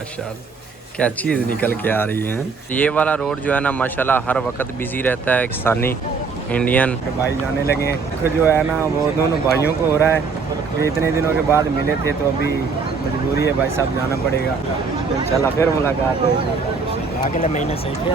माशाल्लाह क्या चीज़ निकल के आ रही है। ये वाला रोड जो है ना माशाल्लाह हर वक्त बिजी रहता है। पाकिस्तानी इंडियन भाई जाने लगे हैं। जो है ना वो दोनों भाइयों को हो रहा है। ये इतने दिनों के बाद मिले थे तो अभी मजबूरी है भाई साहब जाना पड़ेगा। इंशाल्लाह फिर मुलाकात होगी अगले महीने से फिर।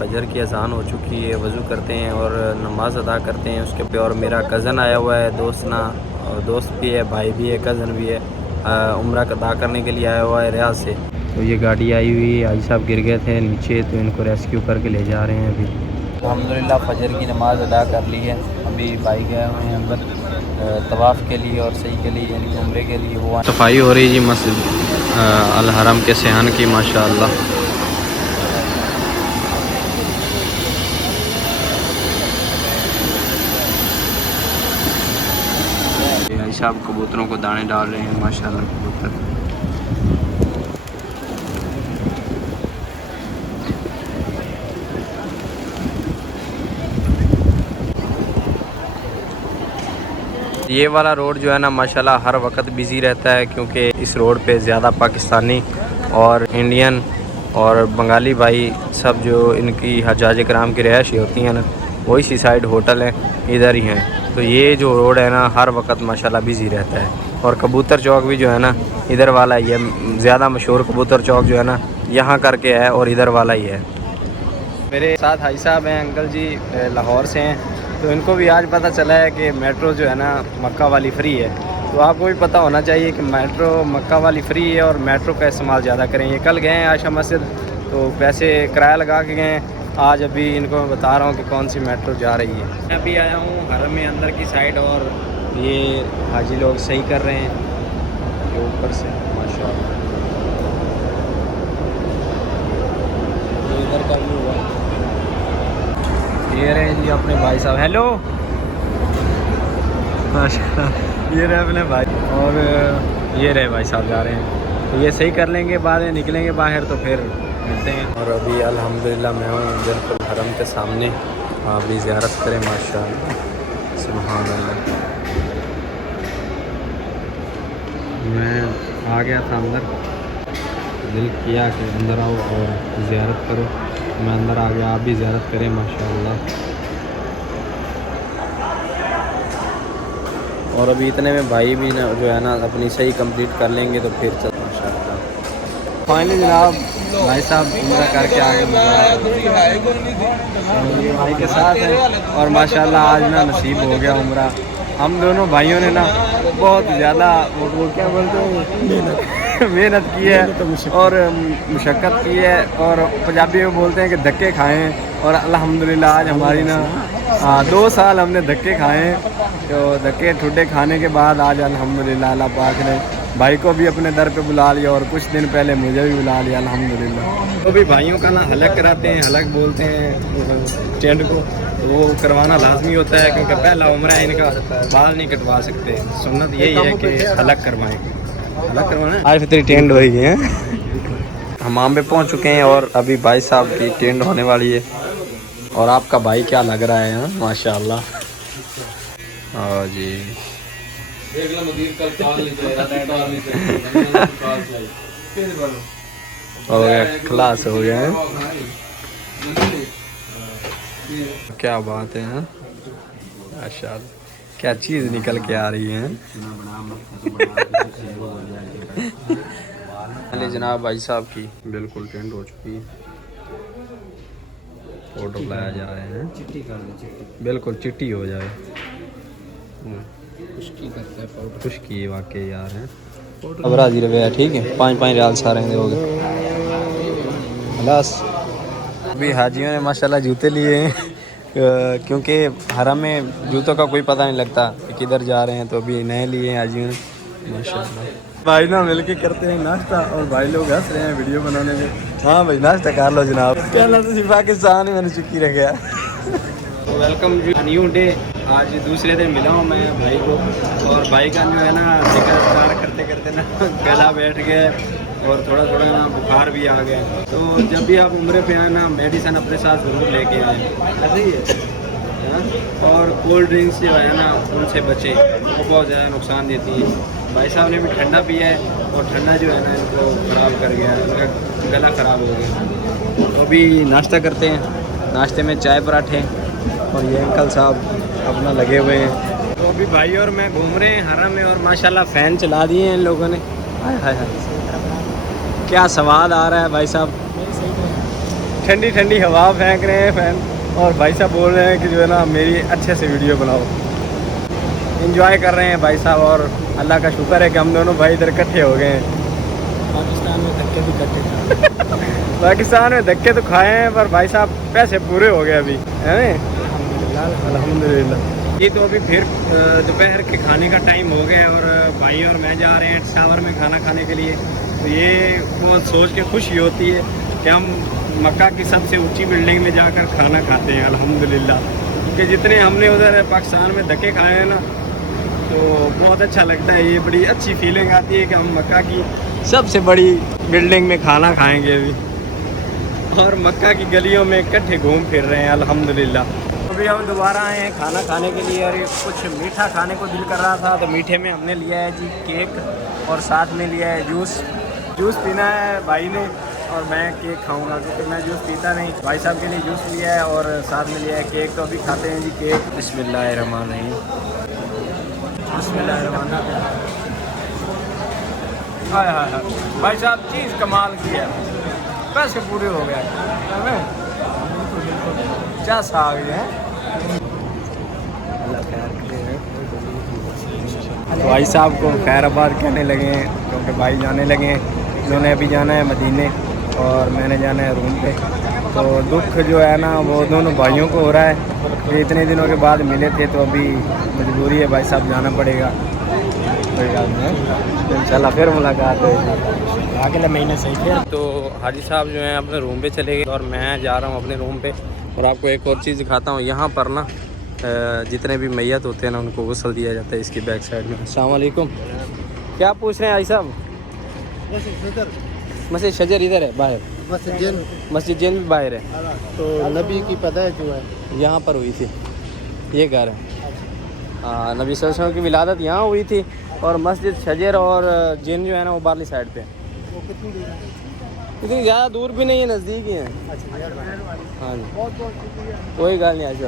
फजर की अजान हो चुकी है। वज़ू करते हैं और नमाज़ अदा करते हैं उसके पे। और मेरा कज़न आया हुआ है, दोस्त भी है, भाई भी है, कज़न भी है। उम्रा अदा करने के लिए आया हुआ है रियाद से। तो ये गाड़ी आई हुई है, हाजी साहब गिर गए थे नीचे तो इनको रेस्क्यू करके ले जा रहे हैं। अभी अल्हम्दुलिल्लाह फजर की नमाज़ अदा कर ली है। अभी भाई गए हुए हैं अंदर तवाफ़ के लिए और सही के लिए यानी उम्रे के लिए। वो सफाई हो रही जी मस्जिद अल हरम के सहन की माशाअल्लाह। साहब कबूतरों को दाने डाल रहे हैं माशाल्लाह कबूतर। ये वाला रोड जो है ना माशाल्लाह हर वक्त बिजी रहता है क्योंकि इस रोड पे ज़्यादा पाकिस्तानी और इंडियन और बंगाली भाई सब जो इनकी हज्जाज कराम की रिहायशी होती हैं ना वो इसी साइड होटल है इधर ही हैं। तो ये जो रोड है ना हर वक्त माशाल्लाह बिजी रहता है। और कबूतर चौक भी जो है ना इधर वाला ही है। ज़्यादा मशहूर कबूतर चौक जो है ना यहाँ करके है और इधर वाला ही है। मेरे साथ हाजी साहब हैं, अंकल जी लाहौर से हैं। तो इनको भी आज पता चला है कि मेट्रो जो है ना मक्का वाली फ्री है। तो आपको भी पता होना चाहिए कि मेट्रो मक्का वाली फ्री है और मेट्रो का इस्तेमाल ज़्यादा करें। ये कल गए हैं आयशा मस्जिद तो पैसे किराया लगा के गए। आज अभी इनको मैं बता रहा हूँ कि कौन सी मेट्रो जा रही है। मैं अभी आया हूँ हरम में अंदर की साइड और ये हाजी लोग सही कर रहे हैं ये ऊपर से माशाअल्लाह। ये इधर का व्यू है। ये रहे जी अपने भाई साहब। हेलो माशाअल्लाह ये रहे अपने भाई और ये रहे भाई साहब जा रहे हैं। तो ये सही कर लेंगे बाद में निकलेंगे बाहर तो फिर मिलते हैं। और अभी अल्हम्दुलिल्लाह मैं हूँ बिल्कुल हरम के सामने। आप भी ज़ियारत करें माशाअल्लाह सुभान अल्लाह। मैं आ गया था अंदर, दिल किया कि अंदर आओ और ज़ियारत करो। मैं अंदर आ गया, आप भी ज़ियारत करें माशाअल्लाह। और अभी इतने में भाई भी ना जो है ना अपनी सही कंप्लीट कर लेंगे तो फिर चल माशाअल्लाह। फाइनली जनाब भाई साहब उम्रा करके आ गए भाई के साथ है और माशाअल्लाह आज ना नसीब हो गया उम्रा। हम दोनों भाइयों ने ना बहुत ज़्यादा वो क्या बोलते हैं मेहनत की है और मुशक्क़त की है, और पंजाबी में बोलते हैं कि धक्के खाए हैं। और अल्हम्दुलिल्लाह आज हमारी ना 2 साल हमने धक्के खाए हैं। तो धक्के ठुड्डे खाने के बाद आज अल्हम्दुलिल्लाह अल्लाह पाक ने भाई को भी अपने दर पे बुला लिया, और कुछ दिन पहले मुझे भी बुला लिया अल्हम्दुलिल्लाह। तो भी भाइयों का ना हलक कराते हैं, हलक बोलते हैं टेंट को, तो वो करवाना लाजमी होता है क्योंकि पहला उम्र है इनका, बाल नहीं कटवा सकते। सुन्नत यही है कि हलक करवाएं, हलक करवाना। आज तेरी टेंट होगी है। हमाम पे पहुंच चुके हैं और अभी भाई साहब की टेंट होने वाली है। और आपका भाई क्या लग रहा है माशाल्लाह। हाँ जी हो गया, खलास हो गया है। क्या बात है माशाल्लाह, क्या चीज़ निकल के आ रही है। जनाब भाई साहब की बिल्कुल टेंट हो चुकी है, फोटो लाया जा रहे हैं, बिल्कुल चिट्टी हो जाए, खुशकी वाकई यार है। अब राजी रहे ठीक है, 5-5 रियाल सारे दोगे बस। अभी हाजियों ने माशाल्लाह जूते लिए हैं क्योंकि हरम में जूतों का कोई पता नहीं लगता कि किधर जा रहे हैं, तो अभी नए लिए हैं हाजियों ने माशाल्लाह। भाई ना मिलके करते हैं नाश्ता, और भाई लोग हंस रहे हैं वीडियो बनाने में। हाँ भाई नाश्ता कर लो जनाब, कहना तो सिर्फ पाकिस्तान ही मैंने चुकी रह गया। Welcome new day. आज दूसरे दिन मिला हूँ मैं भाई को, और भाई का जो है ना जिक्र करते करते ना गला बैठ गया और थोड़ा थोड़ा ना बुखार भी आ गया। तो जब भी आप उम्र पे आए ना मेडिसिन अपने साथ ज़रूर लेके आए, ऐसे ही है। और कोल्ड ड्रिंक्स जो है ना उनसे बचें, वो बहुत ज़्यादा नुकसान देती है। भाई साहब ने भी ठंडा पिया है, और ठंडा जो है ना इनको ख़राब कर गया, इनका गला ख़राब हो गया। तो अभी नाश्ता करते हैं, नाश्ते में चाय पराठे, और ये अंकल साहब अपना लगे हुए हैं। तो अभी भाई और मैं घूम रहे हैं हरम में, और माशाल्लाह फ़ैन चला दिए हैं इन लोगों ने। हाय हाय हाय, क्या स्वाद आ रहा है भाई साहब, ठंडी ठंडी हवा फेंक रहे हैं फ़ैन, और भाई साहब बोल रहे हैं कि जो है ना मेरी अच्छे से वीडियो बनाओ। एंजॉय कर रहे हैं भाई साहब, और अल्लाह का शुक्र है कि हम दोनों भाई इधर इकट्ठे हो गए हैं। पाकिस्तान में धक्के भी कट्टे पाकिस्तान में धक्के तो खाए हैं, पर भाई साहब पैसे पूरे हो गए अभी, है अल्हम्दुलिल्लाह। ये तो अभी फिर दोपहर के खाने का टाइम हो गया, और भाई और मैं जा रहे हैं टावर में खाना खाने के लिए। तो ये बहुत सोच के खुशी होती है कि हम मक्का की सबसे ऊंची बिल्डिंग में जाकर खाना खाते हैं अल्हम्दुलिल्लाह। क्योंकि जितने हमने उधर पाकिस्तान में धक्के खाए हैं ना, तो बहुत अच्छा लगता है, ये बड़ी अच्छी फीलिंग आती है कि हम मक्का की सबसे बड़ी बिल्डिंग में खाना खाएंगे अभी, और मक्का की गलियों में इकट्ठे घूम फिर रहे हैं अल्हम्दुलिल्लाह। अभी हम दोबारा आए हैं खाना खाने के लिए, और कुछ मीठा खाने को दिल कर रहा था, तो मीठे में हमने लिया है जी केक, और साथ में लिया है जूस पीना है भाई ने, और मैं केक खाऊंगा क्योंकि मैं जूस पीता नहीं। भाई साहब के लिए जूस लिया है और साथ में लिया है केक। तो अभी खाते हैं जी केक। बिस्मिल्लाहिर्रहमानिर्रहीम, बिस्मिल्लाहिर्रहमानिर्रहीम। हाय हाय हाय, भाई साहब चीज़ कमाल की है, पैसे पूरे हो गए, क्या साग है। भाई साहब को खैराबाद कहने लगे हैं क्योंकि भाई जाने लगे हैं, इन्होंने अभी जाना है मदीने और मैंने जाना है रूम पे। तो दुख जो है ना वो दोनों भाइयों को हो रहा है, ये इतने दिनों के बाद मिले थे, तो अभी मजबूरी है भाई साहब जाना पड़ेगा। कोई बात नहीं, इंशाल्लाह फिर मुलाकात होगी अगले महीने से। फिर तो हाजी साहब जो हैं अपने रूम पे चले गए और मैं जा रहा हूँ अपने रूम पे। और आपको एक और चीज़ दिखाता हूँ, यहाँ पर ना जितने भी मैयत होते हैं ना उनको गुस्ल दिया जाता है इसकी बैक साइड में। अस्सलाम वालेकुम, क्या पूछ रहे हैं हाजी साहब? मस्जिद शजर इधर है बाहर, मस्जिद जैन भी बाहर है। तो नबी की पैदाइश जो है यहाँ पर हुई थी, ये घर है। हाँ, नबी सल्लल्लाहु अलैहि वसल्लम की विलादत यहाँ हुई थी, और मस्जिद शजर और जिन जो है ना वो बारली साइड पे। वो कितनी दूर है? इतनी ज़्यादा दूर भी नहीं है, नज़दीक ही है। हाँ जी, कोई गल नहीं। आज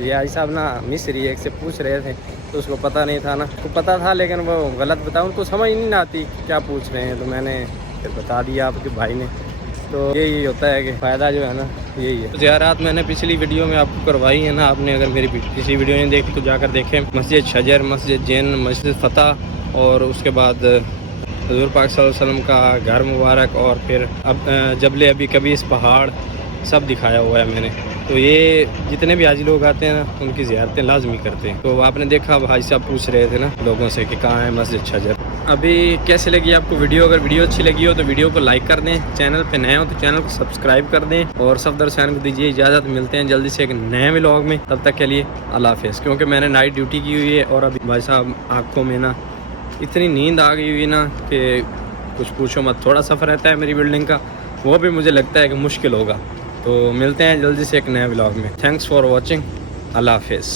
ये आई साहब ना मिस्री एक से पूछ रहे थे तो उसको पता नहीं था ना, तो पता था लेकिन वो गलत बता, उनको समझ नहीं आती क्या पूछ रहे हैं, तो मैंने फिर बता दिया आपके भाई ने। तो यही होता है कि फ़ायदा जो है ना यही है। ज़ियारत मैंने पिछली वीडियो में आपको करवाई है ना, आपने अगर मेरी पिछली वीडियो नहीं देखी तो जाकर देखें। मस्जिद शजर, मस्जिद जैन, मस्जिद फ़तह, और उसके बाद हज़ूर पाक सल्लल्लाहु अलैहि वसल्लम का घर मुबारक और फिर अब जबले अभी कभी इस पहाड़ सब दिखाया हुआ है मैंने। तो ये जितने भी हाजी लोग आते हैं ना उनकी ज़ियारतें लाजमी करते हैं। तो आपने देखा भाई साहब पूछ रहे थे ना लोगों से कि कहाँ है मस्जिद शजर। अभी कैसे लगी आपको वीडियो? अगर वीडियो अच्छी लगी हो तो वीडियो को लाइक कर दें, चैनल पे नए हो तो चैनल को सब्सक्राइब कर दें और सफदर हुसैन को दीजिए इजाज़त। मिलते हैं जल्दी से एक नए व्लॉग में, तब तक के लिए अल्लाह हाफ़िज़। क्योंकि मैंने नाइट ड्यूटी की हुई है और अभी भाई साहब आँखों में ना इतनी नींद आ गई हुई ना कि कुछ पूछो मत। थोड़ा सफ़र रहता है मेरी बिल्डिंग का, वो भी मुझे लगता है कि मुश्किल होगा। तो मिलते हैं जल्दी से एक नए व्लॉग में। थैंक्स फॉर वॉचिंग, अल्लाह हाफ़िज़।